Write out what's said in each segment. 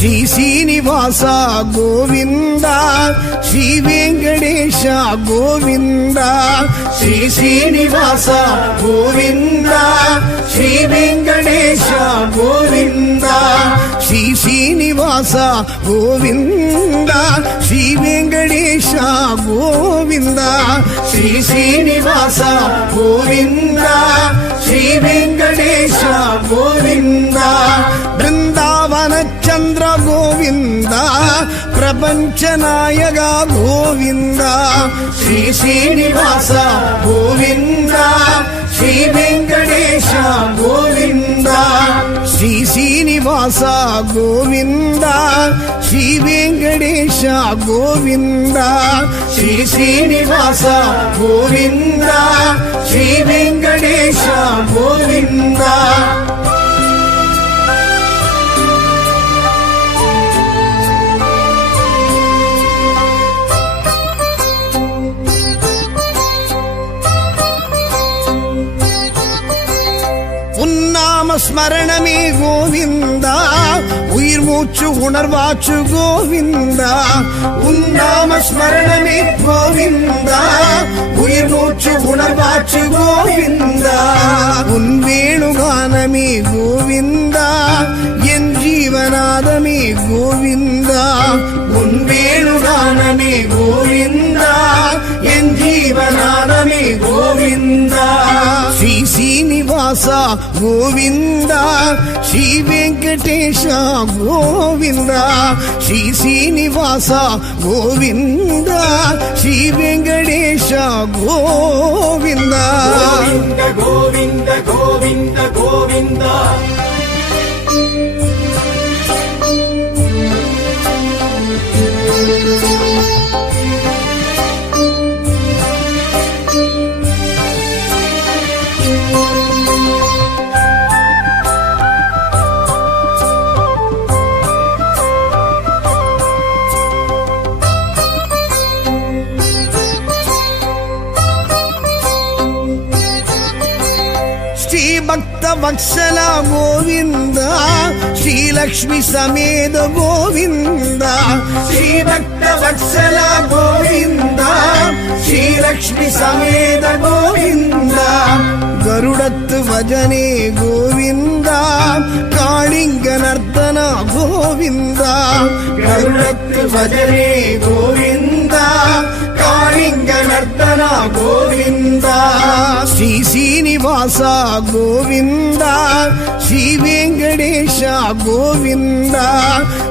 ಶ್ರೀ ಶ್ರೀನಿವಾಸ ಗೋವಿಂದ ಶ್ರೀ ವೆಂಕಟೇಶ ಗೋವಿಂದ ಶ್ರೀ ಶ್ರೀನಿವಾಸ ಗೋವಿಂದ ಶ್ರೀ ವೆಂಕಟೇಶ ಗೋವಿಂದ ಶ್ರೀ ಶ್ರೀನಿವಾಸ ಗೋವಿಂದ ಶ್ರೀ ವೆಂಕಟೇಶ ಗೋವಿಂದ ಶ್ರೀ ಶ್ರೀನಿವಾಸ ಗೋವಿಂದ ಶ್ರೀ ವೆಂಕಟೇಶ ಗೋವಿಂದ ಬೃಂದಾವನ ಚಂದ್ರ ಗೋವಿಂದ ಪ್ರಪಂಚ ನಾಯಕ ಗೋವಿಂದ ಶ್ರೀ ಶ್ರೀನಿವಾಸ ಗೋವಿಂದ ಶ್ರೀ ವೆಂಕಟೇಶ ಗೋವಿಂದ ಶ್ರೀ ಶ್ರೀನಿವಾಸ ಗೋವಿಂದ ಶ್ರೀ ವೆಂಕಟೇಶ ಗೋವಿಂದ ಶ್ರೀ ಶ್ರೀನಿವಾಸ ಗೋವಿಂದ ಶ್ರೀ ವೆಂಕಟೇಶ ಗೋವಿಂದ உன்னாம ஸ்மரணமே கோவிந்தா உயிர் மூச்சு உணர்வாச்சு கோவிந்தா உன்னாம ஸ்மரணமே கோவிந்தா உயிர் மூச்சு உணர்வாச்சு கோவிந்தா உன் வேணுகானமே கோவிந்தா என் ஜீவநாதமே கோவிந்தா உன் வேணுகானமே கோவிந்தா என் ஜீவநாதமே கோவிந்தா ஸ்ரீ ಶ್ರೀನಿವಾಸ ಗೋವಿಂದ ಶ್ರೀ ವೆಂಕಟೇಶ ಗೋವಿಂದ ಶ್ರೀ ಶ್ರೀನಿವಾಸ ಗೋವಿಂದ ಶ್ರೀ ವೆಂಕಟೇಶ ಗೋವಿಂದ ಗೋವಿಂದ ಗೋವಿಂದ ಗೋವಿಂದ ಭಕ್ತ ವತ್ಸಲ ಗೋವಿಂದ ಶ್ರೀಲಕ್ಷ್ಮಿ ಸಮೇತ ಗೋವಿಂದ ಶ್ರೀ ಭಕ್ತ ವತ್ಸಲ ಗೋವಿಂದ ಶ್ರೀಲಕ್ಷ್ಮಿ ಸಮೇತ ಗೋವಿಂದ ಗರುಡತ್ ಭಜನೆ ಗೋವಿಂದ ಕಾಳಿಂಗ ನರ್ತನ ಗೋವಿಂದ ಗರುಡತ್ ಭಜನೆ ಗೋವಿಂದ ಕಾಳಿಂಗ ನರ್ತನ ಗೋವಿಂದ ಶ್ರೀ ಶ್ರೀನಿವಾಸ ಗೋವಿಂದ ಶ್ರೀ ವೆಂಕಟೇಶ ಗೋವಿಂದ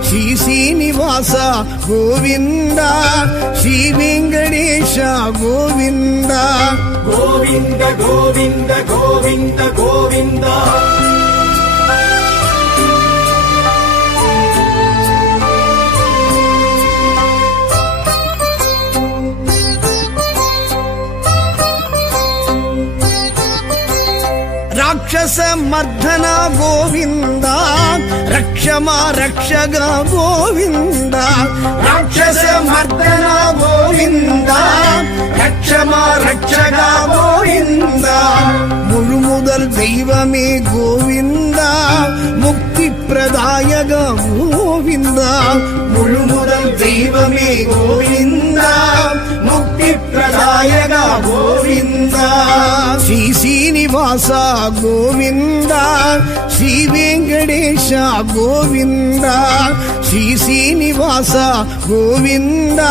ಶ್ರೀ ಶ್ರೀನಿವಾಸ ಗೋವಿಂದ ಶ್ರೀ ವೆಂಕಟೇಶ ಗೋವಿಂದ ಗೋವಿಂದ ಗೋವಿಂದ ಗೋವಿಂದ ಗೋವಿಂದ ರಾಕ್ಷಸ ಮರ್ಧನ ಗೋವಿಂದ ರಕ್ಷಮ ರಕ್ಷಗ ಗೋವಿಂದ ರಾಕ್ಷಸ ಮರ್ಧನ ಗೋವಿಂದ ರಕ್ಷಮ ರಕ್ಷಗ ಗೋವಿಂದ முழுமுதல் தெய்வமே கோவிந்தா முக்தி பிரதாயக கோவிந்தா முழுமுதல் தெய்வமே கோவிந்தா முக்தி பிரதாயக கோவிந்தா ஸ்ரீ ಶ್ರೀನಿವಾಸ ಗೋವಿಂದ ಶ್ರೀ ವೆಂಕಟೇಶ ಗೋವಿಂದ ಶ್ರೀ ಶ್ರೀನಿವಾಸ ಗೋವಿಂದ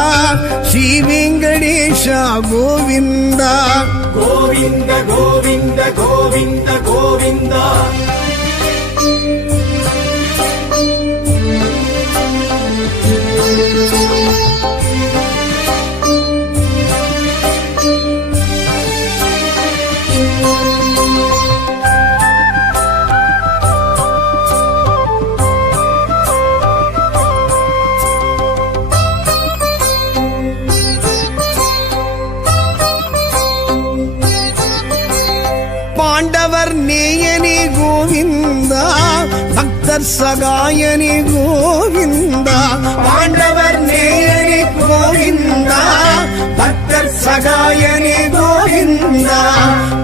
ಶ್ರೀ ವೆಂಕಟೇಶ ಗೋವಿಂದ ಗೋವಿಂದ ಗೋವಿಂದ ಗೋವಿಂದ ಗೋವಿಂದ பாண்டவர் நேயனே கோவிந்தா பக்தர் சகாயனே கோவிந்தா பாண்டவர் நேயனே கோவிந்தா பக்தர் சகாயனே கோவிந்தா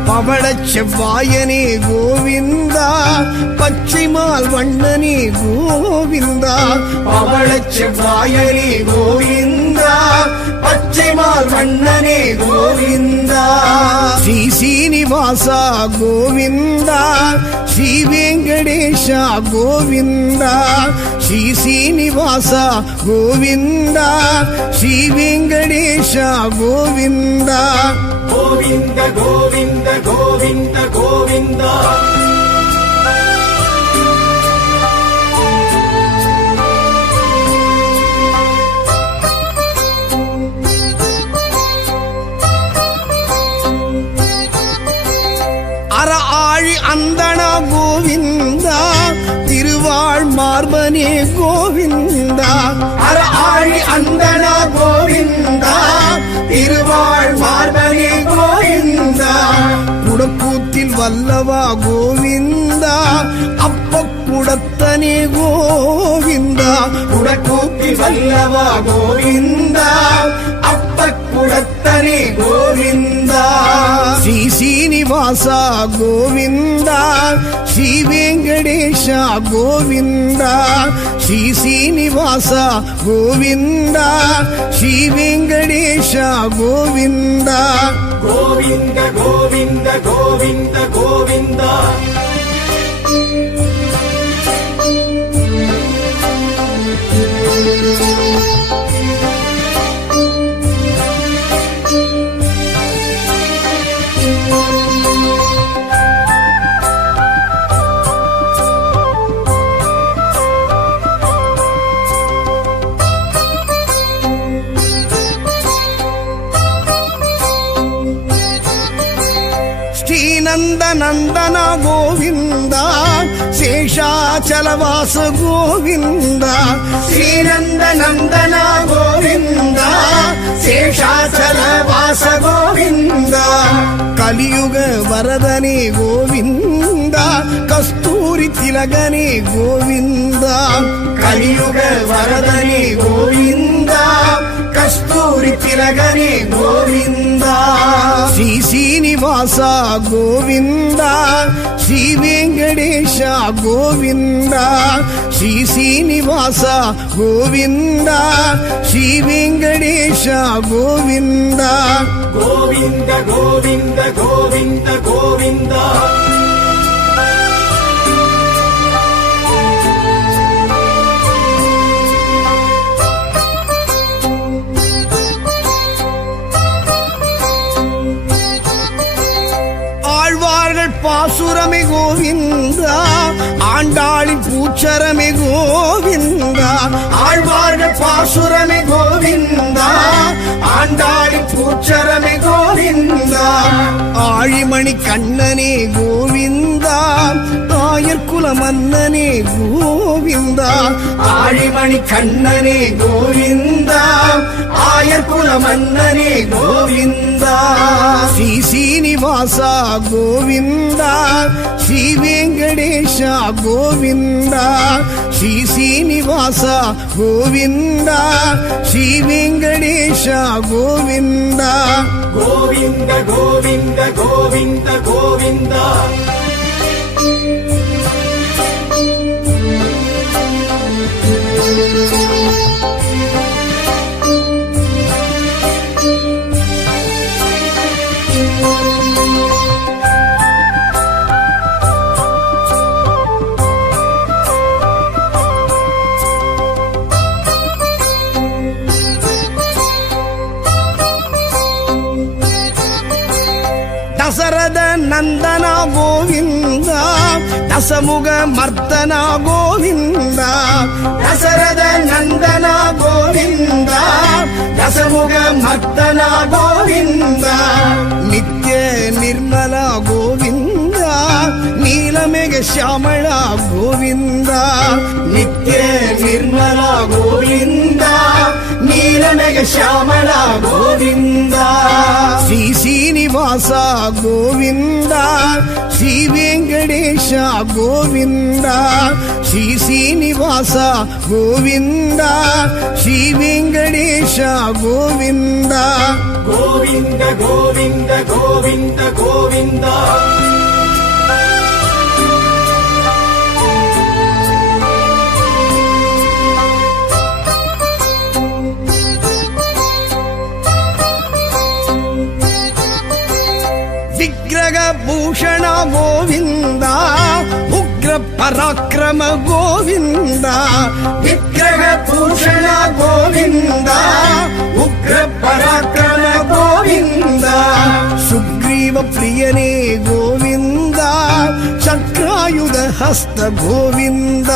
பவள பவளச் செவ்வாயனே கோவிந்தா பச்சைமால் வண்ணனே கோவிந்தா பவளச் செவ்வாயனே கோவிந்தா பச்சைமால் வண்ணனே கோவிந்தா ஸ்ரீ சீனிவாசா கோவிந்தா ஸ்ரீ வெங்கடேஷா கோவிந்தா ஸ்ரீ சீனிவாசா கோவிந்தா ஸ்ரீ வெங்கடேஷா கோவிந்தா கோவிந்த கோவிந்த கோவிந்த கோவிந்தா அந்தனா கோவிந்தா திருவாழ் மார்பனே கோவிந்தா அர ஆழி அந்தனா கோவிந்தா திருவாழ் மார்பனே கோவிந்தா குடக்கூத்தில் வல்லவா கோவிந்தா அப்ப குடத்தனே கோவிந்தா குடக்கூத்தில் வல்லவா கோவிந்தா அப்ப குடத்தனே கோவிந்தா ஸ்ரீ சீனிவாசா கோவிந்தா ஸ்ரீ வெங்கடேஷா கோவிந்தா ஸ்ரீ சீனிவாசா கோவிந்தா ஸ்ரீ வெங்கடேஷா கோவிந்தா கோவிந்த கோவிந்த கோவிந்த கோவிந்தா நந்தன கோவிந்தா சேஷாச்சலவாச கோவிந்தா ஸ்ரீநந்த நந்தன கோவிந்தா சேஷாச்சலவாச கோவிந்தா கலியுக வரதனே கோவிந்தா கஸ்தூரி திலகனே கோவிந்தா கலியுக வரதனே கோவிந்தா கஸ்தூரி திலகனே கோவிந்தா ஸ்ரீ சீனிவாசா கோவிந்தா ஸ்ரீ வெங்கடேஷா கோவிந்தா ஸ்ரீ சீனிவாசா கோவிந்தா ஸ்ரீ வெங்கடேஷா கோவிந்தா கோவிந்த கோவிந்த கோவிந்த கோவிந்தா பாசுரமே கோவிந்தா ஆண்டாளின் பூச்சரமே கோவிந்தா ஆழ்வார்கள் பாசுரமே கோவிந்தா ஆண்டாளின் பூச்சரமே கோவிந்தா ஆழிமணி கண்ணனே கோவிந்தா தாயர் குல மன்னனே கோவிந்தா ஆழிமணி கண்ணனே கோவிந்தா ஆயர் குல மன்னனே கோவிந்தா ஸ்ரீ சீனிவாசா கோவிந்தா ஸ்ரீ வெங்கடேஷா கோவிந்தா ஸ்ரீ சீனிவாசா கோவிந்தா ஸ்ரீ வெங்கடேஷா கோவிந்தா கோவிந்த கோவிந்த கோவிந்த கோவிந்தா தசரத நந்தனா கோவிந்தா தசமுக மர்த்தனா கோவிந்தா தசரத நந்தனா கோவிந்தா தசமுக மர்த்தனா கோவிந்தா நித்ய நிர்மலா கோவிந்தா நீலமேக ஷியாமளா கோவிந்தா நித்ய நிர்மலா கோவிந்தா நீலமேக ஷியாமளா கோவிந்தா ஸ்ரீ சீனிவாசா கோவிந்தா ஸ்ரீ வெங்கடேஷா கோவிந்தா ஸ்ரீ சீனிவாசா கோவிந்தா ஸ்ரீ வெங்கடேஷா கோவிந்தா கோவிந்த கோவிந்த கோவிந்த ಗೋವಿಂದ ಗೋವಿಂದ ವಿಗ್ರಹ ಭೂಷಣ ಗೋವಿಂದ ಉಗ್ರ ಪರಾಕ್ರಮ ಗೋವಿಂದ ವಿಗ್ರಹ ಭೂಷಣ ಗೋವಿಂದ ಉಗ್ರ ಪರಾಕ್ರಮ ಗೋವಿಂದ ಸುಗ್ರೀವ ಪ್ರಿಯನೇ ಗೋವಿಂದ ಚಕ್ರಾಯುಧ ಹಸ್ತ ಗೋವಿಂದ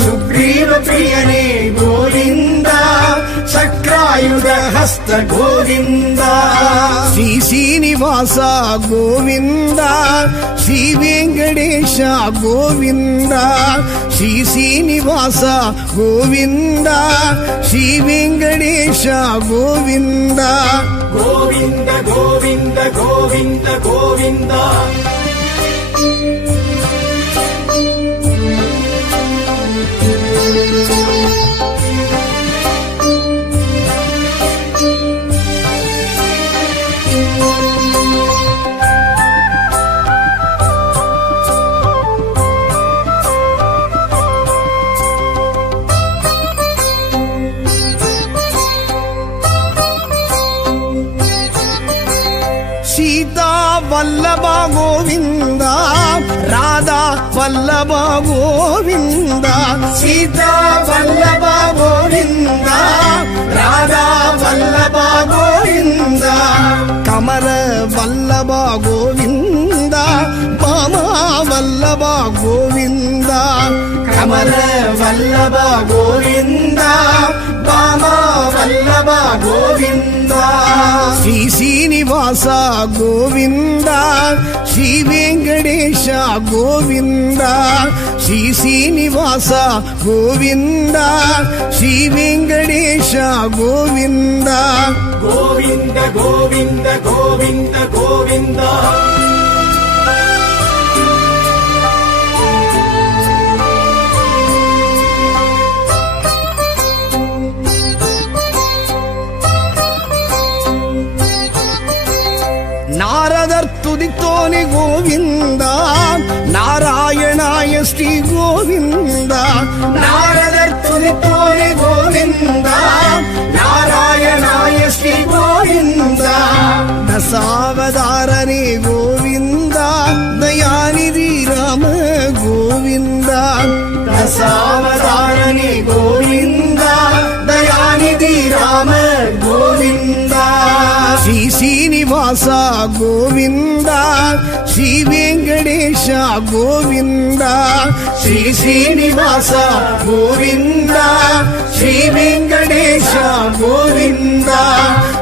ಸುಗ್ರೀವ ಪ್ರಿಯನೇ ಗೋವಿಂದ ಚಕ್ರಾಯುಧ ಹಸ್ತ ಗೋವಿಂದ ಶ್ರೀ ಶ್ರೀನಿವಾಸ ಗೋವಿಂದ ಶ್ರೀ ವೆಂಕಟೇಶ ಗೋವಿಂದ ಶ್ರೀ ಶ್ರೀನಿವಾಸ ಗೋವಿಂದ ಶ್ರೀ ವೆಂಕಟೇಶ ಗೋವಿಂದ ಗೋವಿಂದ ಗೋವಿಂದ ಗೋವಿಂದ ಗೋವಿಂದ ಸೀತಾ ವಲ್ಲಭ ಗೋವಿಂದ ರಾಧಾ ವಲ್ಲಭ ಗೋವಿಂದ ಸೀತಾ ವಲ್ಲಭ ಗೋವಿಂದ ರಾಧಾ ವಲ್ಲಭ ಗೋವಿಂದ ಕಮಲ ವಲ್ಲಭ ಗೋವಿಂದ ಬಾಮ ವಲ್ಲಭ ಗೋವಿಂದ ಕಮಲ ವಲ್ಲಭ ಗೋವಿಂದ ಬಾಮ ವಲ್ಲಭ ಗೋವಿಂದ ಶ್ರೀ ಶ್ರೀನಿವಾಸ ಗೋವಿಂದ ಶ್ರೀ ವೆಂಕಟೇಶ ಗೋವಿಂದ ಶ್ರೀ ಶ್ರೀನಿವಾಸ ಗೋವಿಂದ ಶ್ರೀ ವೆಂಕಟೇಶ ಗೋವಿಂದ ಗೋವಿಂದ ಗೋವಿಂದ ಗೋವಿಂದ ಗೋವಿಂದ ನಾರದರ್ ತುದಿತೋನೆ ಗೋವಿಂದ ನಾರಾಯಣಾಯ ಶ್ರೀ ಗೋವಿಂದ ನಾರದರ್ ತುದಿತೋನೆ ಗೋವಿಂದ ನಾರಾಯಣಾಯ ಶ್ರೀ ಗೋವಿಂದ ದಶಾವತಾರನೇ ಗೋವಿಂದ ದಯಾನಿಧಿ ರಾಮ ಗೋವಿಂದ ದಶಾವತಾರನೇ ಗೋವಿಂದ ದಯಾನಿಧಿ ರಾಮ ಗೋವಿಂದ ಶ್ರೀ ಶ್ರೀನಿವಾಸ ಗೋವಿಂದ ಶ್ರೀ ವೆಂಕಟೇಶ ಗೋವಿಂದ ಶ್ರೀ ಶ್ರೀನಿವಾಸ ಗೋವಿಂದ ಶ್ರೀ ವೆಂಕಟೇಶ ಗೋವಿಂದ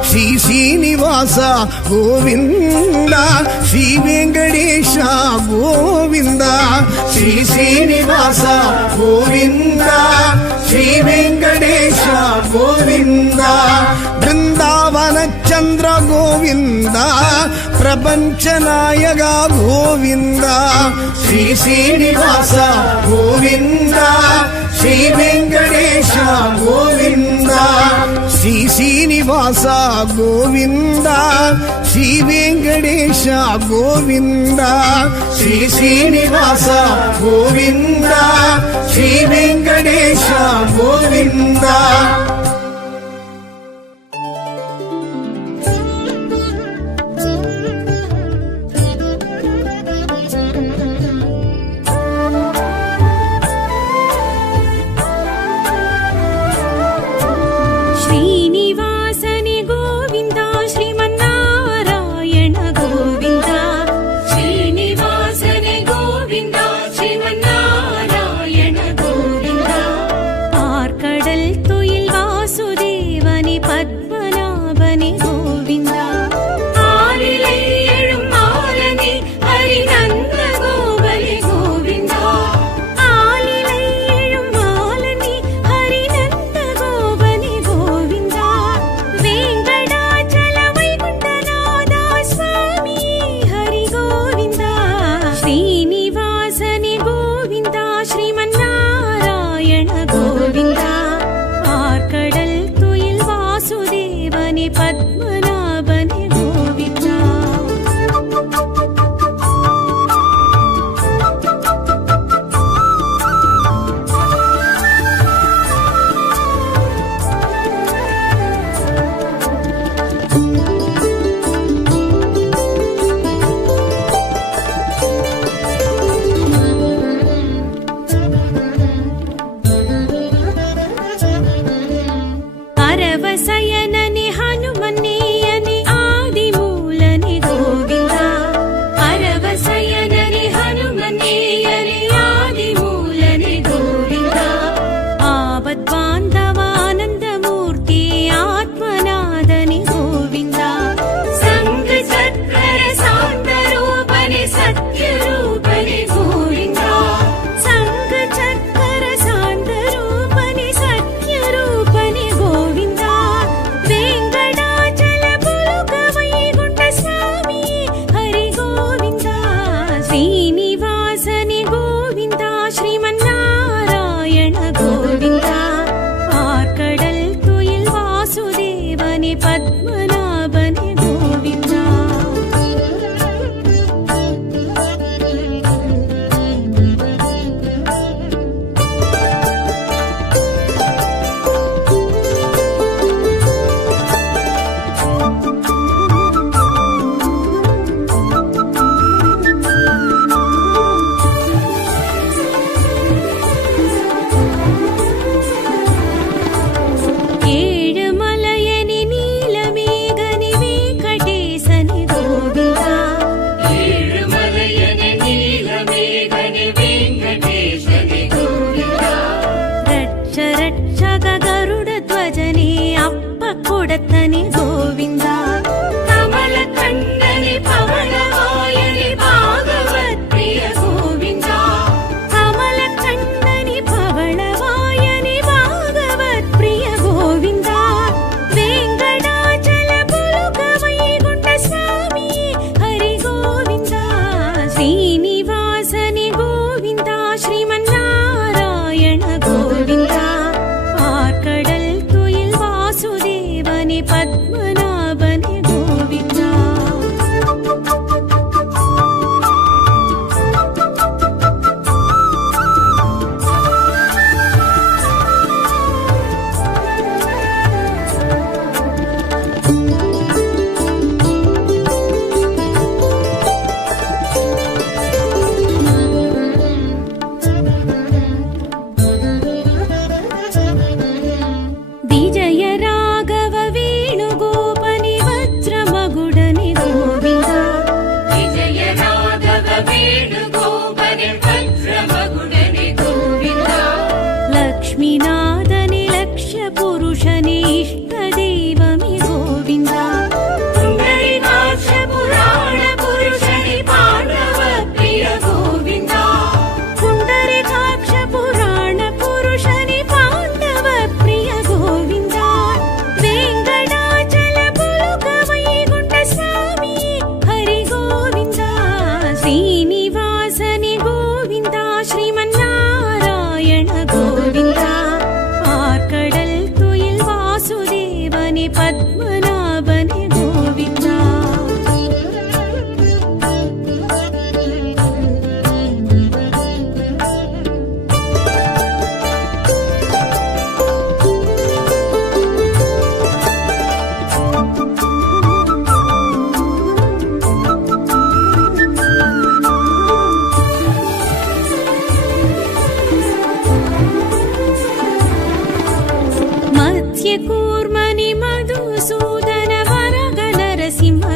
ಶ್ರೀ ಶ್ರೀನಿವಾಸ ಗೋವಿಂದ ಶ್ರೀ ವೆಂಕಟೇಶ ಗೋವಿಂದ ಶ್ರೀ ಶ್ರೀನಿವಾಸ ಗೋವಿಂದ ಶ್ರೀ ವೆಂಕಟೇಶ ಗೋವಿಂದ ಬೃಂದಾವನ ಚಂದ್ರ ಗೋವಿಂದ ಪ್ರಪಂಚ ನಾಯಕ ಗೋವಿಂದ ಶ್ರೀ ಶ್ರೀನಿವಾಸ ಗೋವಿಂದ ಶ್ರೀ ವೆಂಕಟೇಶ ಗೋವಿಂದ ಶ್ರೀ ಶ್ರೀನಿವಾಸ ಗೋವಿಂದ ಶ್ರೀ ವೆಂಕಟೇಶ ಗೋವಿಂದ ಶ್ರೀ ಶ್ರೀನಿವಾಸ ಗೋವಿಂದ ಶ್ರೀ ವೆಂಕಟೇಶ ಗೋವಿಂದ ಶ್ರೀನಿವಾಸನೆ ಗೋವಿಂದ ಶ್ರೀಮನ್ನಾರಾಯಣ ಗೋವಿಂದ ಶ್ರೀನಿವಾಸನೆ ಗೋವಿಂದ ಶ್ರೀಮನ್ನಾರಾಯಣ ಗೋವಿಂದ ಆರ್ಕಡಲ್ ತುಯಿಲ್ವಾ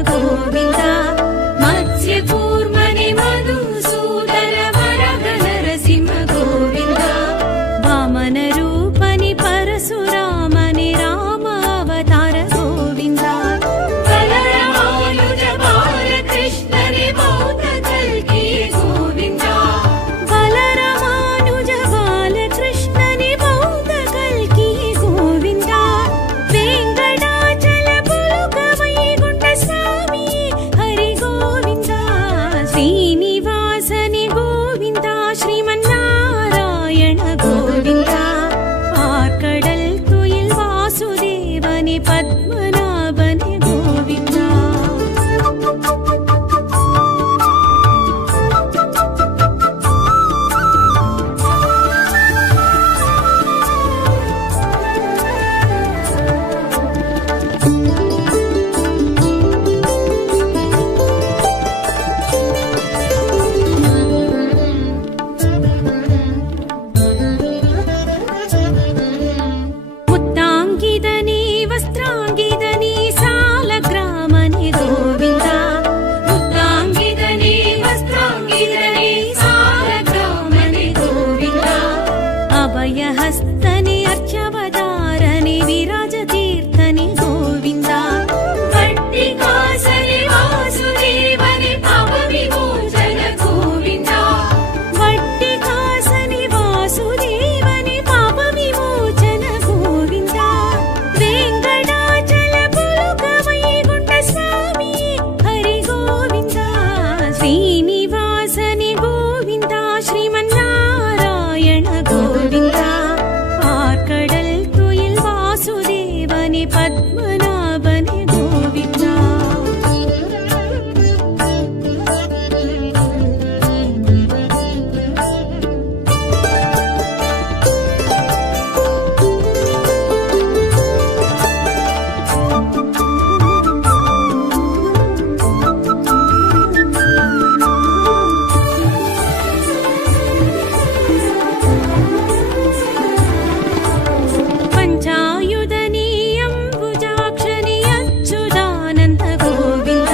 ಗೋವಿಂದ ಮತ್ಸ್ಯ ಕೂರ್ಮನೆ ಮಧುಸೂದನ ವರದ ನರಸಿಂಹ ಗೋವಿಂದ ವಾಮನ ರೂಪನಿ ಪರಶುರಾಮನೆ ರಾಮ ಅವತಾರ ಗೋವಿಂದ ಬಲರಾಮಾನುಜ ಬಾಲಕೃಷ್ಣನೆ ಬೌದ್ಧ ಕಲ್ಕಿ ಗೋವಿಂದ ಬಲರಾಮಾನುಜ ಬಾಲಕೃಷ್ಣನೆ ಬೌದ್ಧ ಕಲ್ಕಿ ಗೋವಿಂದ ವೆಂಕಟಾಚಲ ಪುಲುಕ ವೈಗುಂಠ ಸ್ವಾಮಿ ಹರಿ ಗೋವಿಂದ ಶ್ರೀನಿವಾಸನೆ ಗೋವಿಂದ ಶ್ರೀಮನ್ನಾರಾಯಣ ಗೋವಿಂದ ಆರ್ಕಡಲ್ ತುಯಿಲ್ ವಾಸುದೇವನೆ ಪದ್ಮನಾಭನೆ ಗೋವಿಂದ ಮುತ್ತಾಂಗಿದನಿ ವಸ್ತ್ರಾಂಗಿದನಿ ಸಾಲಗ್ರಾಮನೆ ಗೋವಿಂದ ಮುತ್ತಾಂಗಿದನಿ ವಸ್ತ್ರಾಂಗಿದನಿ ಸಾಲಗ್ರಾಮನೆ ಗೋವಿಂದ ಅಭಯ ಹಸ್ತನೆ ಅರ್ಚವದಾರನೆ ವಿರಾಜ ತೀರ್ಥನೆ ಗೋವಿಂದ ಭಟ್ಟಿಕಾಸನೆ ವಾಸುದೇವನೆ ಪಾಪ ವಿಮೋಚನ ಗೋವಿಂದ ಭಟ್ಟಿಕಾಸನೆ ವಾಸುದೇವನೆ ಪಾಪ ವಿಮೋಚನ ಗೋವಿಂದ ವೆಂಕಟಾಚಲ ಪುಲುಕ ವೈಗುಂಠ ಸ್ವಾಮಿ ಹರಿ ಗೋವಿಂದ ಶ್ರೀನಿವಾಸನೆ ಗೋವಿಂದ ಶ್ರೀಮನ್ನಾರಾಯಣ ಗೋವಿಂದ ಆರ್ಕಡಲ್ ತುಯಿಲ್ ವಾಸುದೇವನೆ ಪದ್ಮನಾಭನೆ ಗೋವಿಂದ ಪಂಚಾಯುಧನಿ ಅಂಬುಜಾಕ್ಷನಿ ಅಚ್ಯುತಾನಂದ ಗೋವಿಂದ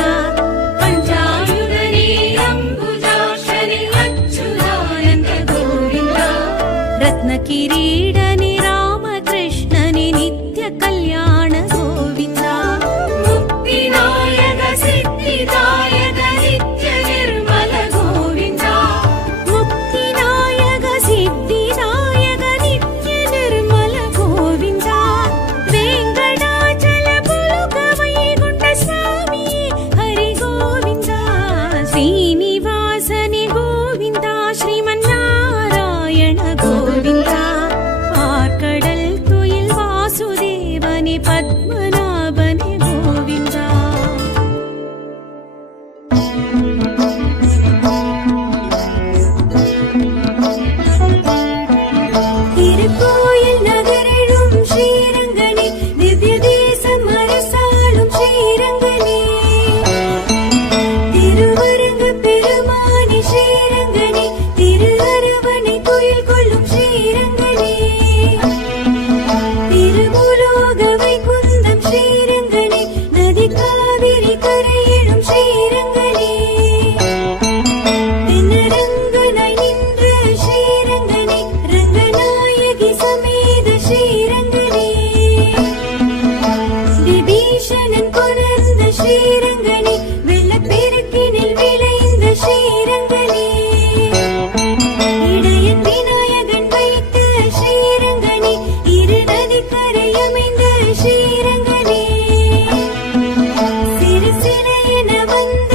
ಪಂಚಾಯುಧನಿ ಅಂಬುಜಾಕ್ಷನಿ ಅಚ್ಯುತಾನಂದ ಗೋವಿಂದ ರತ್ನ ಕಿರೀಡನಿ ರಾಮಕೃಷ್ಣನಿ ನಿತ್ಯ ಕಲ್ಯಾಣ ಗೋವಿಂದ ಮುಕ್ತಿದಾಯಕ ಸಿದ್ಧಿದಾಯಕ ನಿತ್ಯ ನಿರ್ಮಲ ಗೋವಿಂದ ಮುಕ್ತಿದಾಯಕ ಸಿದ್ಧಿದಾಯಕ ನಿತ್ಯ ನಿರ್ಮಲ ಗೋವಿಂದ ವೆಂಕಟಾಚಲ ಪುಲುಕ ವೈಗುಂಠ ಸ್ವಾಮಿ ಹರಿ ಗೋವಿಂದ ಶ್ರೀನಿವಾಸನೆ ಗೋವಿಂದ ಶ್ರೀಮನ್ನಾರಾಯಣ ಗೋವಿಂದ ಆರ್ಕಡಲ್ ತುಯಿಲ್ ವಾಸುದೇವನೆ ಪದ್ಮನಾಭನೆ ಗೋವಿಂದ திருக்கோயில் நகரெழும் ஸ்ரீரங்கனே திவ்ய தேசம் அரசாளும் ஸ்ரீரங்கனே திருவரங்க பெருமானே ஸ்ரீரங்கனே திரு அரவணை துயில் கொள்ளும் ஸ்ரீரங்கனே திருமுலோக வைகுந்தம் ஸ்ரீரங்கனே நதி காவிரி கரையிடும் ஸ்ரீரங்கனே தென்னரங்கனாய் நின்ற ஸ்ரீரங்கனே ரங்கநாயகி சமேத ஸ்ரீரங்கனே விபீஷணன் கொணர்ந்த ஸ்ரீரங்கனே வெள்ளப்பெருக்கினில் விளைந்த ஸ்ரீரங்கனே இடையன் விநாயகன் வைத்த ஸ்ரீரங்கனே இரு நதிக்கரை அமைந்த ஸ்ரீரங்கனே சிறு சிலையென வந்த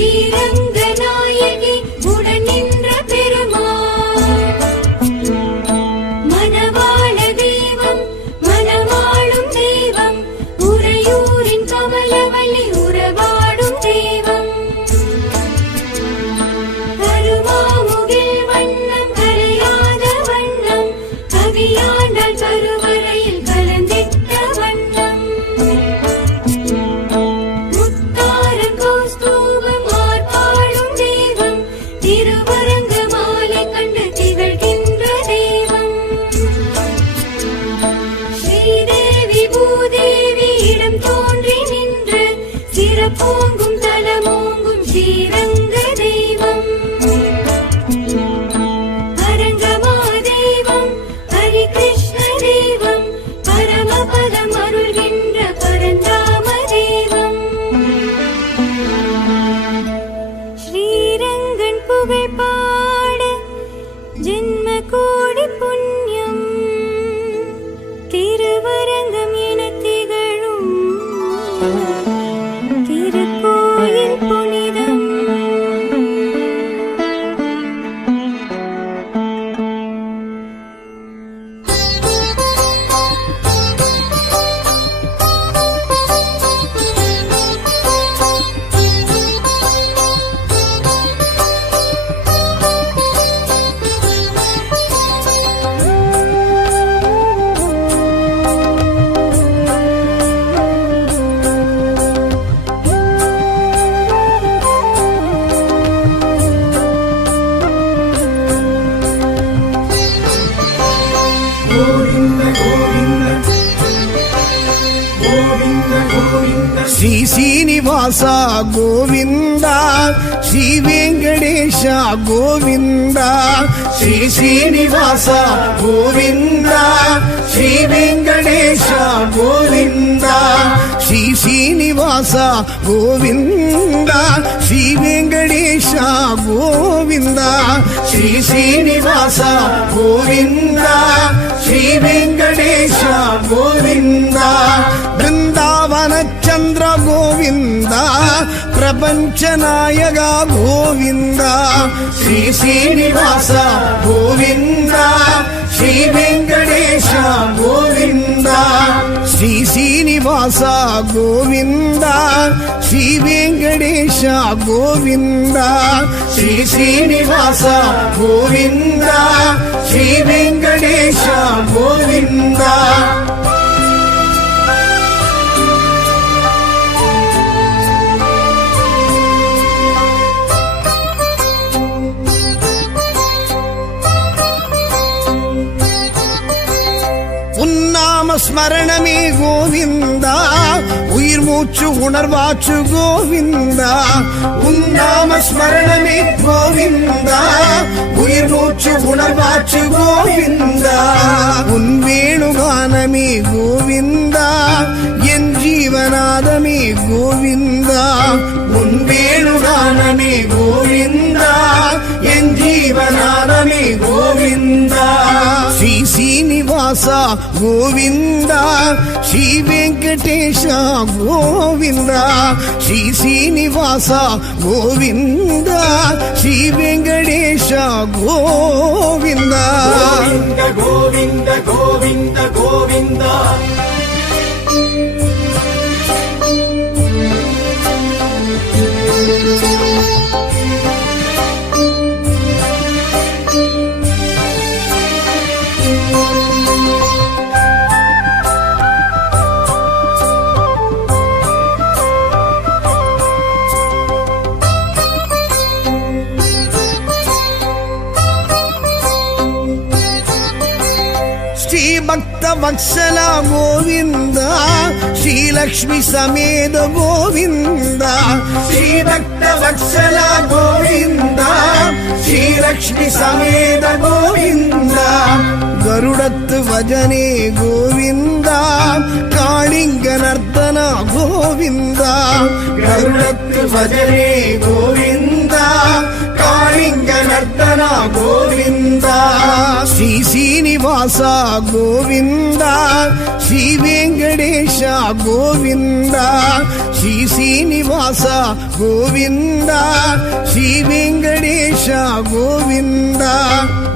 ஸ்ரீரங்கநாயகி உடன் நின்ற பெருமாள் மணவாள தெய்வம் மணவாளும் தெய்வம் உறையூரின் கமலவல்லி உறவாடும் தெய்வம் கருவாமுகில் வண்ணம் கரையாத வண்ணம் கவியாண்டாள் கருவறையில் கலந்திட்ட வண்ணம் முத்தாரம் கௌஸ்தூபம் ஆர்ப்பாடும் தெய்வம் திருவரங்க மாலை கண்டு திகழ்கின்ற தெய்வம் ஸ்ரீதேவி பூதேவி இடம் தோன்றி நின்று சிறப்போங்கும் தலமோங்கும் ஸ்ரீரங்க தெய்வம் அரங்கமா தெய்வம் ஹரிகிருஷ்ண தெய்வம் பரமபதம் அருள்கின்ற பரந்தாம தெய்வம் ஸ்ரீரங்கன் புகழ் பாட ஜென்ம கோடி புண்ணியம் திருவரங்கம் என திகழும் திருக்கோயில் புனிதம் கோவிந்த கோவிந்த கோவிந்த கோவிந்த ಶ್ರೀ ಶ್ರೀನಿವಾಸ ಗೋವಿಂದ ಶ್ರೀ ವೆಂಕಟೇಶ ಗೋವಿಂದ ಶ್ರೀ ಶ್ರೀನಿವಾಸ ಗೋವಿಂದ ಶ್ರೀ ವೆಂಕಟೇಶ ಗೋವಿಂದ ಶ್ರೀ ಶ್ರೀನಿವಾಸ ಗೋವಿಂದ ಶ್ರೀ ವೆಂಕಟೇಶ ಗೋವಿಂದ ಶ್ರೀ ಶ್ರೀನಿವಾಸ ಗೋವಿಂದ ಶ್ರೀ ವೆಂಕಟೇಶ ಗೋವಿಂದ ಬೃಂದಾವನ ಚಂದ್ರ ಗೋವಿಂದ ಪ್ರಪಂಚ ನಾಯಕ ಗೋವಿಂದ ಶ್ರೀ ಶ್ರೀನಿವಾಸ ಗೋವಿಂದ ಶ್ರೀ ವೆಂಕಟೇಶ ಗೋವಿಂದ ಶ್ರೀ ಶ್ರೀನಿವಾಸ ಗೋವಿಂದ ಶ್ರೀ ವೆಂಕಟೇಶ ಗೋವಿಂದ ಶ್ರೀ ಶ್ರೀನಿವಾಸ ಗೋವಿಂದ ಶ್ರೀ ವೆಂಕಟೇಶ ಗೋವಿಂದ உன்னாம ஸ்மரணமே கோவிந்தா உயிர் மூச்சு உணர்வாச்சு கோவிந்தா உன்னாம ஸ்மரணமே கோவிந்தா உயிர் மூச்சு உணர்வாச்சு கோவிந்தா உன் வேணுகானமே கோவிந்தா என் ஜீவநாதமே கோவிந்தா உன் வேணுகானமே கோவிந்தா என் ஜீவநாதமே கோவிந்தா ಶ್ರೀ ಶ್ರೀನಿವಾಸ ಗೋವಿಂದ ಶ್ರೀ ವೆಂಕಟೇಶ ಗೋವಿಂದ ಶ್ರೀ ಶ್ರೀನಿವಾಸ ಗೋವಿಂದ ಶ್ರೀ ವೆಂಕಟೇಶ ಗೋವಿಂದ கோவிந்த கோவிந்த கோவிந்த கோவிந்த ಶ್ರೀ ಭಕ್ತ ವತ್ಸಲ ಗೋವಿಂದ ಶ್ರೀ ಲಕ್ಷ್ಮಿ ಸಮೇತ ಗೋವಿಂದ ಶ್ರೀ ಭಕ್ತ ವತ್ಸಲ ಗೋವಿಂದ ಶ್ರೀ ಲಕ್ಷ್ಮಿ ಸಮೇತ ಗೋವಿಂದ ಗರುಡತ್ತು ಭಜನೆ ಗೋವಿಂದ ಕಾಳಿಂಗ ನರ್ತನ ಗೋವಿಂದ ಗರುಡತ್ತು ಭಜನೆ ಗೋವಿಂದ ಕಾಳಿಂಗ ನರ್ತನ ಗೋವಿಂದ ಶ್ರೀ ಶ್ರೀನಿವಾಸ ಶ್ರೀನಿವಾಸ ಗೋವಿಂದ ಶ್ರೀ ವೆಂಕಟೇಶ ಗೋವಿಂದ ಶ್ರೀ ಶ್ರೀನಿವಾಸ ಗೋವಿಂದ ಶ್ರೀ ವೆಂಕಟೇಶ ಗೋವಿಂದ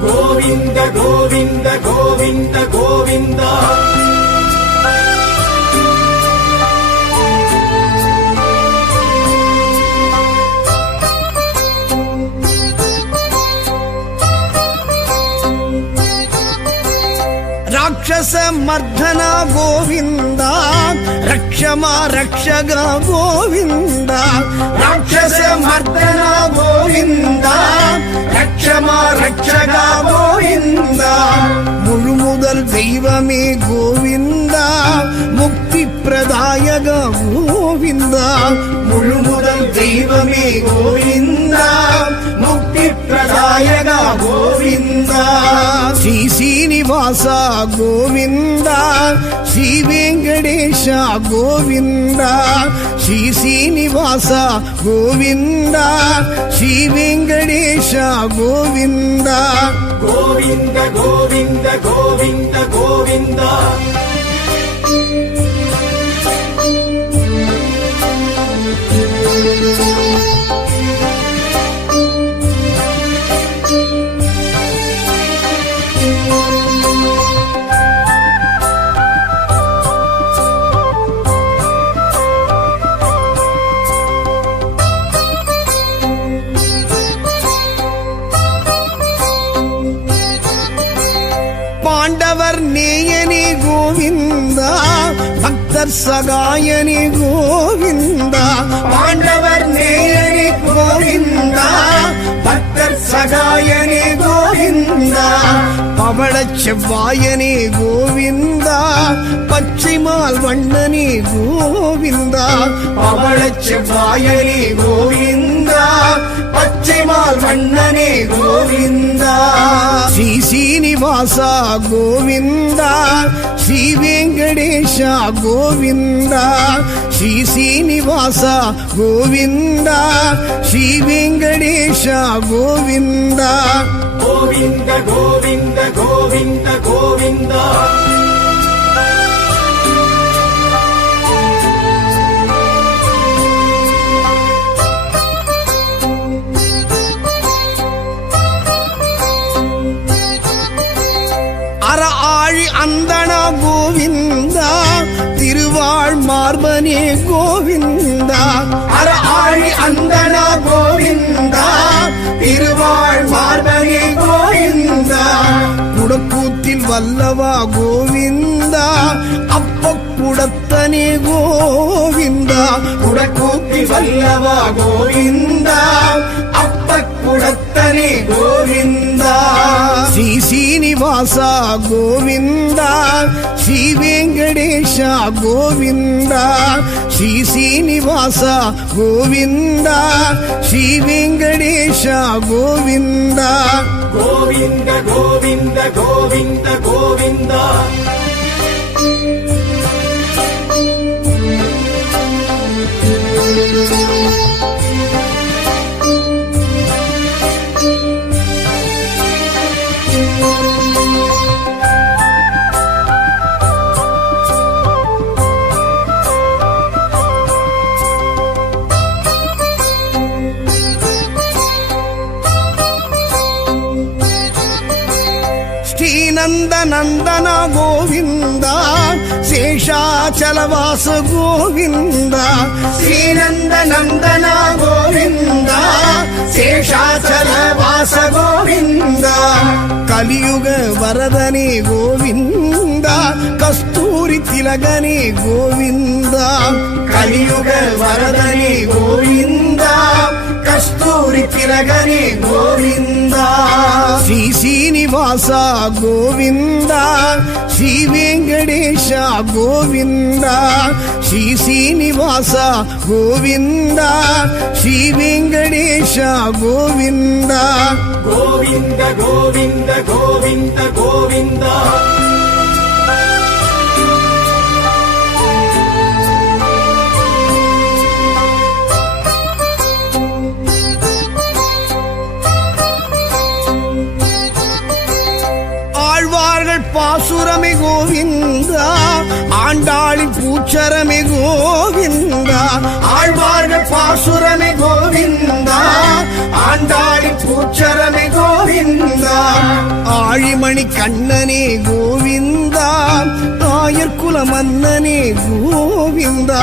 ಗೋವಿಂದ ಗೋವಿಂದ ಗೋವಿಂದ ಗೋವಿಂದ ರಾಕ್ಷಸ ಮರ್ಧನ ಗೋವಿಂದ ರಕ್ಷಮ ರಕ್ಷಗ ಗೋವಿಂದ ರಾಕ್ಷಸ ಮರ್ಧನ ಗೋವಿಂದ ರಕ್ಷಮ ರಕ್ಷಗ ಗೋವಿಂದ முழுமுதல் தெய்வமே கோவிந்தா முக்தி பிரதாயக கோவிந்தா முழுமுதல் தெய்வமே கோவிந்தா முக்தி பிரதாயக கோவிந்தா ஸ்ரீ ஸ்ரீனிவாச கோவிந்தா ஸ்ரீ வெங்கடேஷ கோவிந்தா ஸ்ரீ ஸ்ரீனிவாச கோவிந்தா ஸ்ரீ வெங்கடேஷ கோவிந்தா ಗೋವಿಂದ ಗೋವಿಂದ ಗೋವಿಂದ ಗೋವಿಂದ பாண்டவர் நேயனே கோவிந்தா பக்தர் சகாயனே கோவிந்தா பாண்டவர் நேயனே கோவிந்தா பக்தர் சகாயனே கோவிந்தா பவளச் செவ்வாயனே கோவிந்தா பச்சைமால் வண்ணனே கோவிந்தா பவளச் செவ்வாயனே கோவிந்தா பச்சைமால் வண்ணனே கோவிந்தா ஸ்ரீ ஸ்ரீனிவாச கோவிந்தா ஸ்ரீ வெங்கடேஷ கோவிந்தா ஸ்ரீ ஸ்ரீனிவாச கோவிந்தா ஸ்ரீ வெங்கடேஷ கோவிந்தா ಗೋವಿಂದ ಗೋವಿಂದ ಗೋವಿಂದ ಗೋವಿಂದ அற ஆழி அந்தனா கோவிந்தா திருவாழ் மார்பனே கோவிந்தா அற ஆழி அந்தனா கோவிந்தா திருவாழ் மார்பனே கோவிந்தா குடக்கூத்தில் வல்லவா கோவிந்தா அப்ப குடத்தனே கோவிந்தா குடக்கூத்தில் வல்லவா கோவிந்தா அப்ப குடத்தனே கோவிந்தா ஸ்ரீ ஸ்ரீனிவாச கோவிந்தா ஸ்ரீ வெங்கடேஷ கோவிந்தா ஸ்ரீ ஸ்ரீனிவாச கோவிந்தா ஸ்ரீ வெங்கடேஷ கோவிந்தா ಗೋವಿಂದ ಗೋವಿಂದ ಗೋವಿಂದ ಗೋವಿಂದ ಶ್ರೀನಂದ ನಂದನ ಗೋವಿಂದ ಶೇಷಾಚಲವಾಸ ಗೋವಿಂದ ಶ್ರೀನಂದ ನಂದನ ಗೋವಿಂದ ಶೇಷಾಚಲವಾಸ ಗೋವಿಂದ ಕಲಿಯುಗ ವರದನೆ ಗೋವಿಂದ ಕಸ್ತೂರಿ ತಿಲಗನೆ ಗೋವಿಂದ ಕಲಿಯುಗ ವರದನೆ ಗೋವಿಂದ ಕಸ್ತೂರಿ ತಿಲಗನೆ ಗೋವಿಂದ ಶ್ರೀ ಶ್ರೀನಿವಾಸ ಗೋವಿಂದ ಶ್ರೀ ವೆಂಕಟೇಶ ಗೋವಿಂದ ಶ್ರೀ ಶ್ರೀನಿವಾಸ ಗೋವಿಂದ ಶ್ರೀ ವೆಂಕಟೇಶ ಗೋವಿಂದ ಗೋವಿಂದ ಗೋವಿಂದ ಗೋವಿಂದ ಗೋವಿಂದ ஆழ்வார்கள் பாசுரமே கோவிந்தா, ஆண்டாளின் பூச்சரமே கோவிந்தா, ஆழ்வார்கள் பாசுரமே கோவிந்தா, ஆண்டாளின் பூச்சரமே கோவிந்தா, ஆழிமணி கண்ணனே கோவிந்தா, ஆயர்குல மன்னனே கோவிந்தா,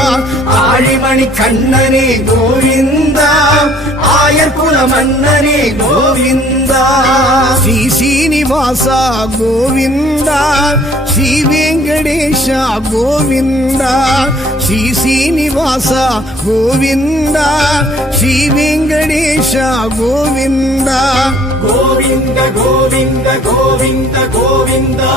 ஆழிமணி கண்ணனே கோவிந்தா, ஆயர்குல மன்னனே கோவிந்தா, ஸ்ரீ சீனிவாசா கோவிந்தா, ஸ்ரீ வெங்கடேஷா கோவிந்தா, ஸ்ரீ சீனிவாசா கோவிந்தா, ஸ்ரீ வெங்கடேஷா கோவிந்தா, கோவிந்த கோவிந்த கோவிந்த கோவிந்தா.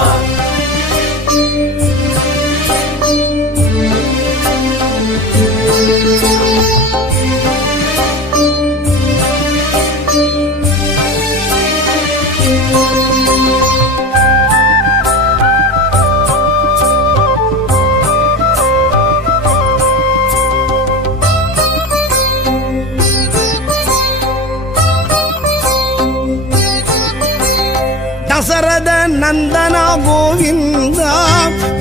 தசரத நந்தனா கோவிந்தா,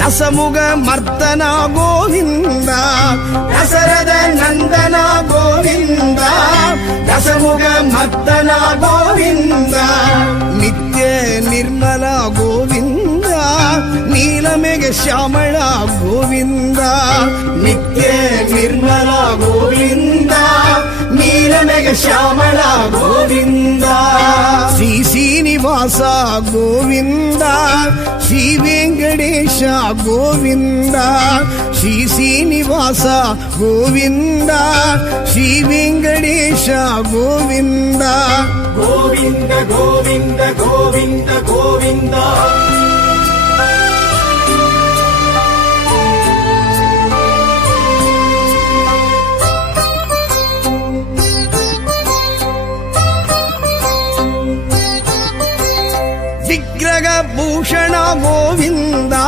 தசமுக மர்த்தனா கோவிந்தா, தசரத நந்தனா கோவிந்தா, தசமுக மர்த்தனா கோவிந்தா, நித்ய நிர்மலா கோவிந்தா, நீலமேக ஷியாமளா கோவிந்தா, நித்ய நிர்மலா கோவிந்தா, நீலமேக ஷியாமளா கோவிந்தா, ஸ்ரீ சீனிவாசா கோவிந்தா, ஸ்ரீ வெங்கடேஷா கோவிந்தா, ஸ்ரீ சீனிவாசா கோவிந்தா, ஸ்ரீ வெங்கடேஷா கோவிந்தா, கோவிந்த கோவிந்த கோவிந்த கோவிந்தா. விக்கிரக பூஷண கோவிந்தா,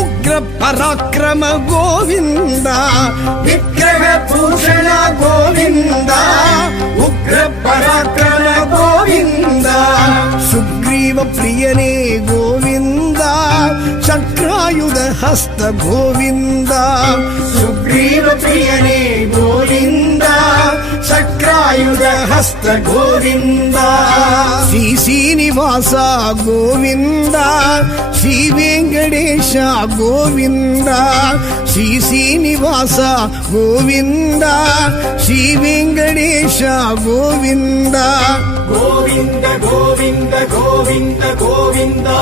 உக்ர பராக்கிரம கோவிந்தா, விக்கிரக பூஷண கோவிந்தா, உக்ர பராக்கிரம கோவிந்தா, சுக்ரீவ பிரியனே கோவிந்தா, சக்ராயுத ஹஸ்த கோவிந்தா, சுக்ரீவ பிரியனே கோவிந்தா, சக்ராயுத ஹஸ்த கோவிந்தா, ஸ்ரீ சீனிவாசா கோவிந்தா, ஸ்ரீ வெங்கடேஷா கோவிந்தா, ஸ்ரீ சீனிவாசா கோவிந்தா, ஸ்ரீ வெங்கடேஷா கோவிந்தா, கோவிந்த கோவிந்த கோவிந்த கோவிந்தா.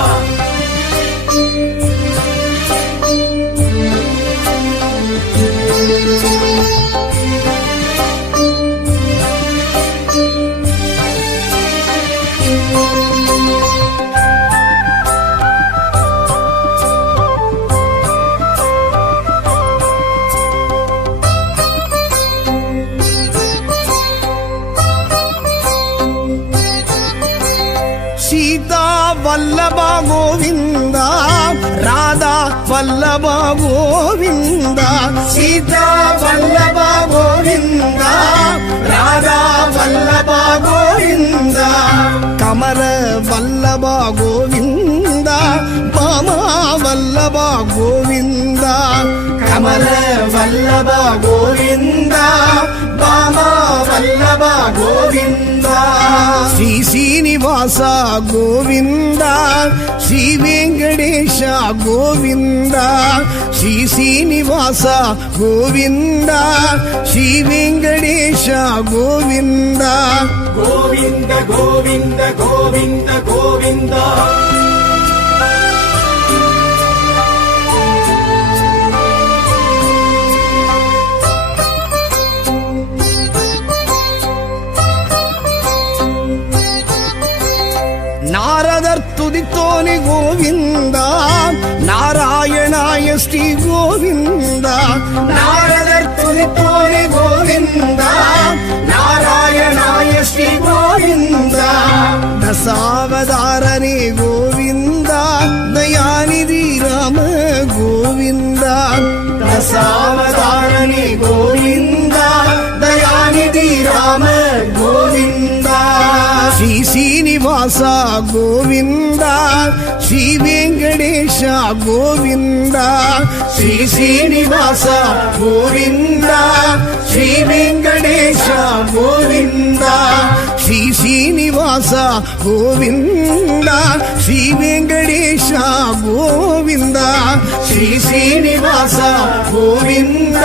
சீதா வல்லபா கோவிந்தா, ராதா வல்லபா கோவிந்தா, சீதா வல்லபா கோவிந்தா, ராதா வல்லபா கோவிந்தா, கமல வல்லபா கோவிந்தா, பாமா வல்லபா கோவிந்தா, கமல வல்லபா கோவிந்தா, பாமா வல்லபா கோவிந்தா, ஸ்ரீ சீனிவாசா கோவிந்தா, ஸ்ரீ வெங்கடேஷா கோவிந்தா, ஸ்ரீ சீனிவாசா கோவிந்தா, ஸ்ரீ வெங்கடேஷா கோவிந்தா, கோவிந்த கோவிந்த கோவிந்த கோவிந்தா. நாரதர் துதித்தோனி கோவிந்தா, நாராயணாய ஸ்ரீ கோவிந்தா, நாரதர் துதித்தோனி கோவிந்தா, நாராயணாய ஸ்ரீ கோவிந்தா, தசாவதாரனே கோவிந்தா, தயாநிதி ராம கோவிந்தா, தசாவதாரனே கோவிந்தா, தயாநிதி ராம கோவிந்தா, ஸ்ரீ சீனிவாச ಶ್ರೀನಿವಾಸ ಗೋವಿಂದ ಶ್ರೀ ವೆಂಕಟೇಶ ಗೋವಿಂದ ಶ್ರೀ ಶ್ರೀನಿವಾಸ ಗೋವಿಂದ ಶ್ರೀ ವೆಂಕಟೇಶ ಗೋವಿಂದ ಶ್ರೀ ಶ್ರೀನಿವಾಸ ಗೋವಿಂದ ಶ್ರೀ ವೆಂಕಟೇಶ ಗೋವಿಂದ ಶ್ರೀ ಶ್ರೀನಿವಾಸ ಗೋವಿಂದ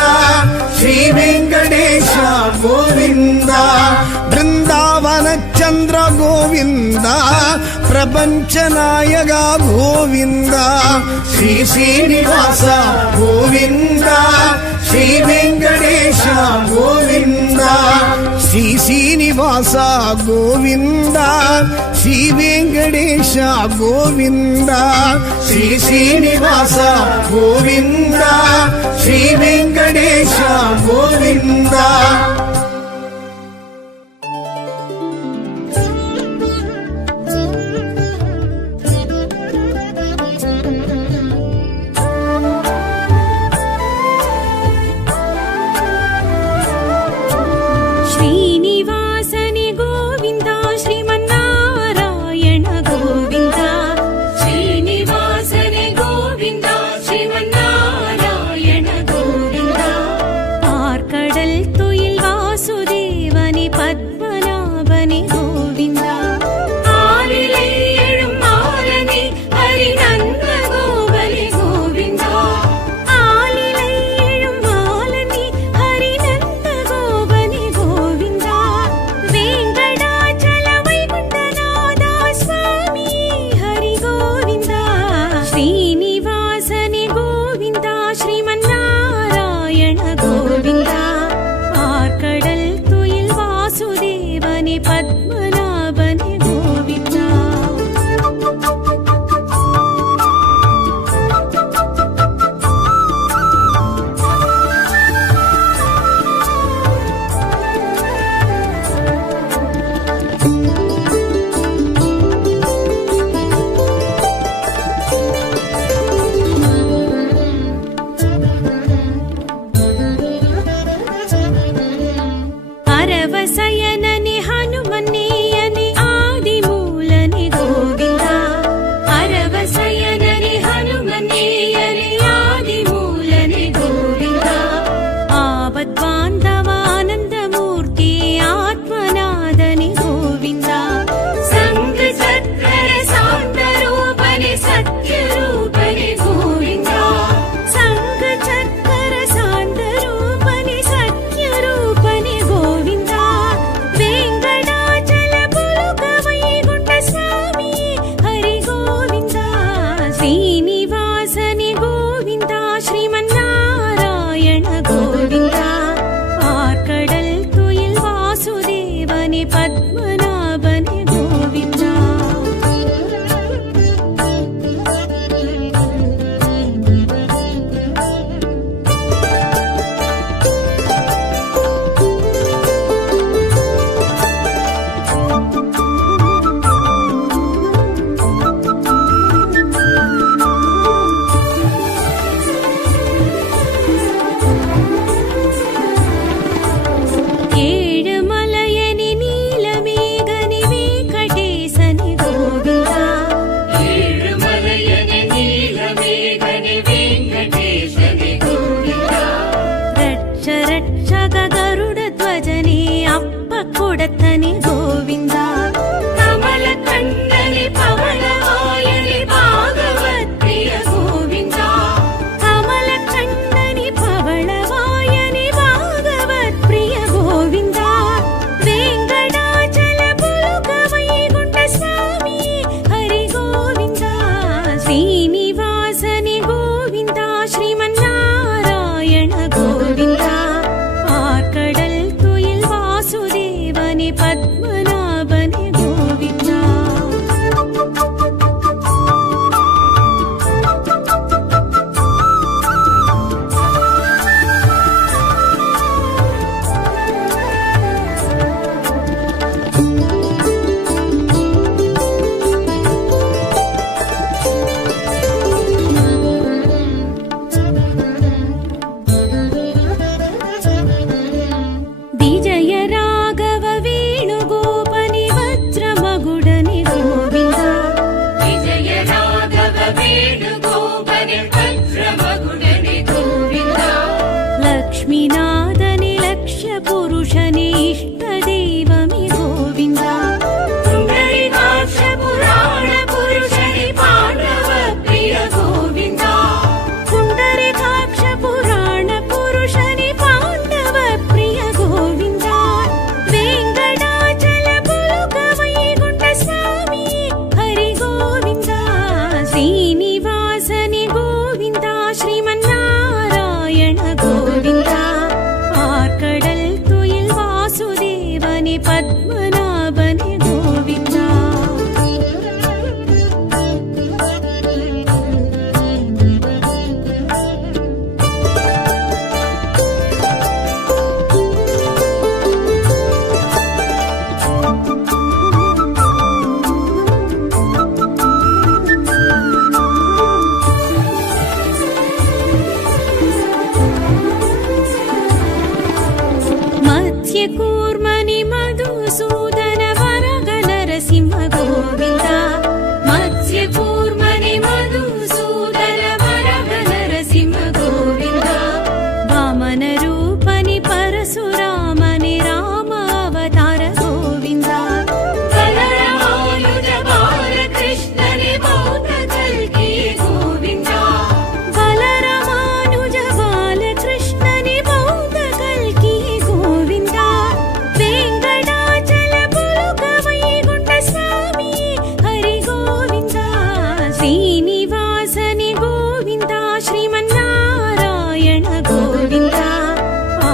ಶ್ರೀ ವೆಂಕಟೇಶ ಗೋವಿಂದ ಬೃಂದಾವನ ಚಂದ್ರ ಗೋವಿಂದ ಪ್ರಪಂಚ ನಾಯಕ ಗೋವಿಂದ ಶ್ರೀ ಶ್ರೀನಿವಾಸ ಗೋವಿಂದ ಶ್ರೀ ವೆಂಕಟೇಶ ಗೋವಿಂದ ಶ್ರೀ ಶ್ರೀನಿವಾಸ ಗೋವಿಂದ ಶ್ರೀ ವೆಂಕಟೇಶ ಗೋವಿಂದ ಶ್ರೀ ಶ್ರೀನಿವಾಸ ಗೋವಿಂದ ಶ್ರೀ ವೆಂಕಟೇಶ ಗೋವಿಂದ ವಿಜಯ ರಾಘವ ವೇಣುಗೋ வாசுதேவனே பத்மநாபனே கோவிந்தா. கூர்மணி மதுசூதன வரக நரசிம்ம கோவிந்தா. மத்ய கூர்மணி மதுசூதன வரக நரசிம்ம கோவிந்தா. வாமன ரூபணி பரசுராமணி ராಮ ಅವತಾರ கோவிந்தா. ಬಲರಾಮಾನುಜ ಬಾಲಕೃಷ್ಣನೇ ಬೌದ್ಧ ಕಲ್ಕಿ ಗೋವಿಂದಾ. ಬಲರಾಮಾನುಜ ಬಾಲಕೃಷ್ಣನೇ ಬೌದ್ಧ ಕಲ್ಕಿ ಗೋವಿಂದಾ. ವೆಂಕಟಾಚಲ ಪುಲುಕ ವೈಗುಂಠ ಸ್ವಾಮಿ ಹರಿ ಗೋವಿಂದಾ. ಶ್ರೀನಿವಾಸನೆ ಗೋವಿಂದಾ ಶ್ರೀಮನ್ನಾರಾಯಣ ಗೋವಿಂದಾ.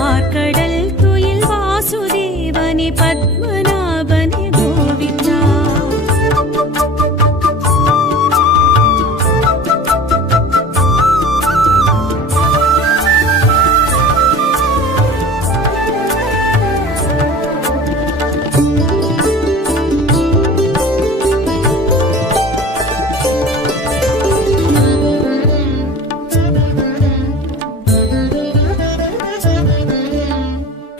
ಆರ್ಕಡಲ್ ತುಯಿಲ್ ವಾಸುದೇವನೆ ಪದ್ಮನಾಭನೆ ಗೋವಿಂದಾ.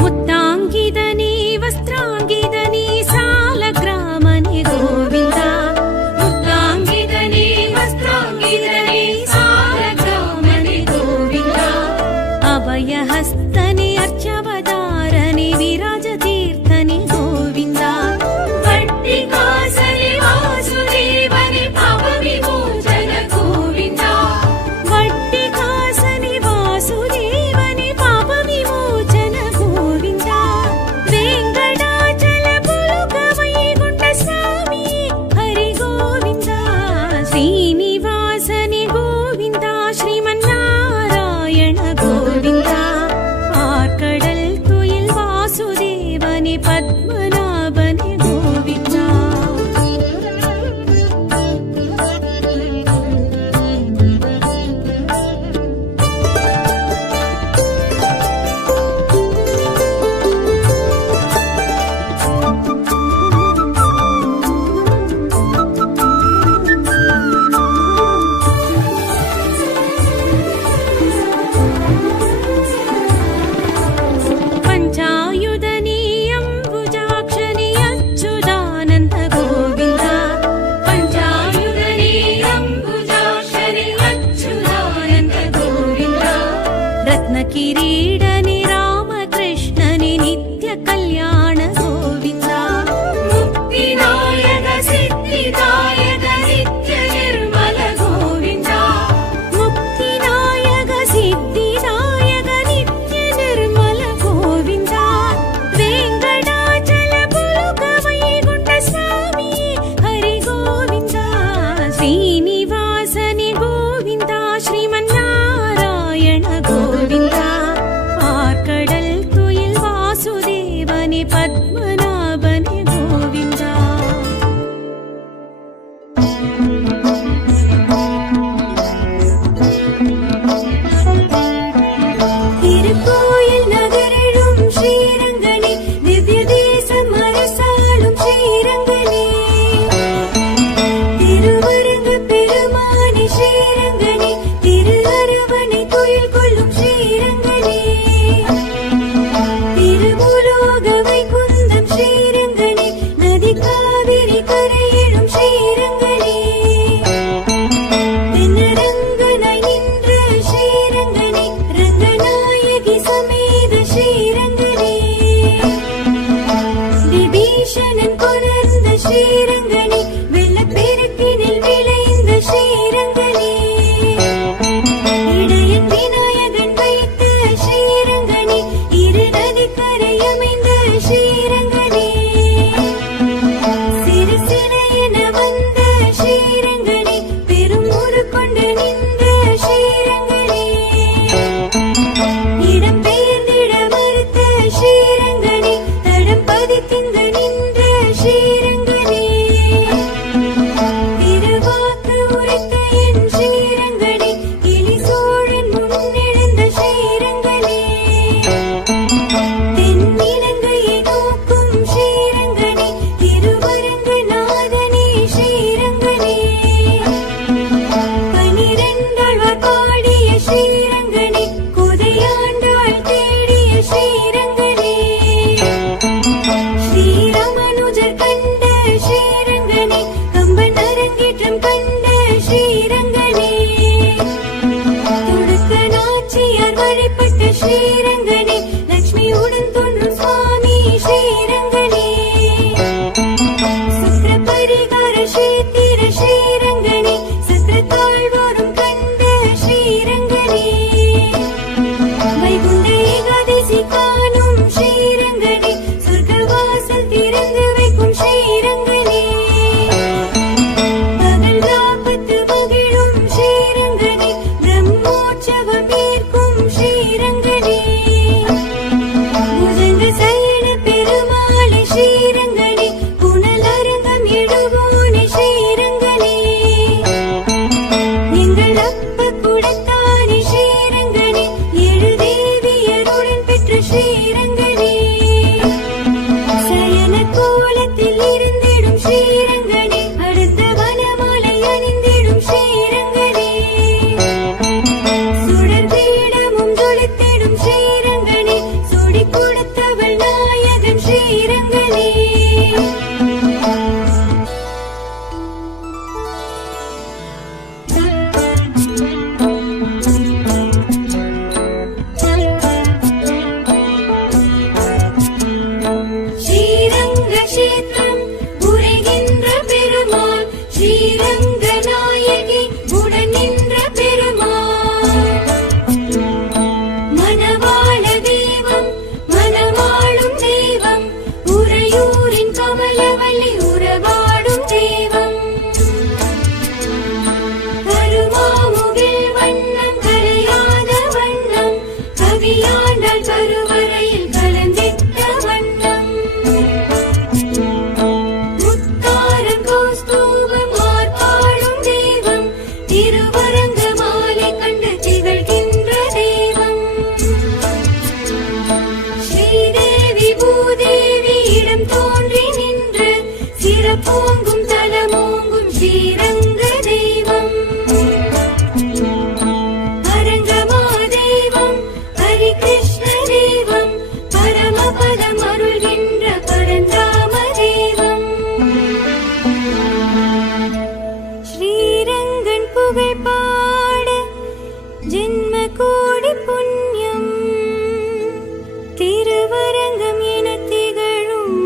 ಮುತ್ತಾಂಗಿದನಿ ವಸ್ತ್ರಾಂಗಿದನಿ ಸಾಲಗ್ರಾಮನೆ ಗೋವಿಂದಾ. ಮುತ್ತಾಂಗಿದನಿ ವಸ್ತ್ರಾಂಗಿದನಿ ಸಾಲಗ್ರಾಮನೆ ಗೋವಿಂದಾ. ಅಭಯ ಹಸ್ತನೆ ಅರ್ಚವದಾರನೆ ವಿರಾಜ ತೀರ್ಥನೆ ಗೋವಿಂದಾ. ವಟ್ಟಿಕಾಸನೆ ವಾಸುದೇವನೆ ಪಾಪ ವಿಮೋಚನ ಗೋವಿಂದಾ. ವಟ್ಟಿಕಾಸನೆ ವಾಸುದೇವನೆ ಪಾಪ ವಿಮೋಚನ ಗೋವಿಂದಾ. ವೆಂಕಟಾಚಲ ಪುಲುಕ ವೈಗುಂಠ ಸ್ವಾಮಿ ಹರಿ ಗೋವಿಂದಾ. ಶ್ರೀನಿವಾಸನೆ ಗೋವಿಂದಾ ಶ್ರೀಮನ್ನಾರಾಯಣ ಗೋವಿಂದಾ. ಆರ್ಕಡಲ್ ತುಯಿಲ್ ವಾಸುದೇವನೆ ಪದ್ಮನಾಭನೆ ಗೋವಿಂದಾ. ಪಂಚಾಯುಧನಿ ಅಂಬುಜಾಕ್ಷನಿ ಅಚ್ಯುತಾನಂದ ಗೋವಿಂದಾ. ಪಂಚಾಯುಧನಿ ಅಂಬುಜಾಕ್ಷನಿ ಅಚ್ಯುತಾನಂದ ಗೋವಿಂದಾ. ರತ್ನ ಕಿರೀಡನಿ ರಾಮಕೃಷ್ಣನಿ ನಿತ್ಯ ಕಲ್ಯಾಣ ಗೋವಿಂದಾ. ಮುಕ್ತಿದಾಯಕ ಸಿದ್ಧಿದಾಯಕ ನಿತ್ಯ ನಿರ್ಮಲ ಗೋವಿಂದಾ. ಮುಕ್ತಿದಾಯಕ ಸಿದ್ಧಿದಾಯಕ ನಿತ್ಯ ನಿರ್ಮಲ ಗೋವಿಂದಾ. ವೆಂಕಟಾಚಲ ಪುಲುಕ ವೈಗುಂಠ ಸ್ವಾಮಿ ಹರಿ ಗೋವಿಂದಾ. ಶ್ರೀನಿವಾಸನೆ ಗೋವಿಂದಾ ಶ್ರೀಮನ್ನಾರಾಯಣ ಗೋವಿಂದಾ. ಆರ್ಕಡಲ್ ತುಯಿಲ್ ವಾಸುದೇವನೆ ಪದ್ಮನಾಭನೆ ಗೋವಿಂದಾ. திருக்கோயில் நகரழும் ஸ்ரீரங்கனே திவ்ய தேசம் அரசாளும் ஸ்ரீரங்கனே. திருவரங்க பெருமானே ஸ்ரீரங்கனே. திரு அரவணை துயில் கொள்ளும் ஸ்ரீரங்கனே. திருபுலோக வைகுந்தம் ஸ்ரீரங்கனே. வாசலே ஸ்ரீரங்க கஷேத்திரம் உரைகின்ற பெருமாள் ஸ்ரீரங்க நாயகி உடன் நின்ற பெருமாள் மணவாள தெய்வம் மணவாளும் தெய்வம் உறையூரின் கமலவல்லி உறவாடும் தெய்வம் கருமாமுகில் வண்ணம் கரையாத வண்ணம் கவியாண்டாள் கருவறையில் கலந்திட்ட வண்ணம் முத்தாரம் கௌஸ்தூபம் ஆர்ப்பாடும் தெய்வம் திருவரங்க மாலை கண்டு திகழ்கின்ற தெய்வம் ஸ்ரீதேவி பூதேவி இடம் தோன்றி நின்று சிறப்போங்கும் தலமோங்கும் ஸ்ரீரங்க தெய்வம் அரங்கமா தெய்வம் ஹரிகிருஷ்ண தெய்வம் பரமபதம் அருள்கின்ற பரந்தாம தெய்வம் ஸ்ரீரங்கன் புகழ் பாட ஜென்ம கோடி புண்ணியம் திருவரங்கம் என திகழும்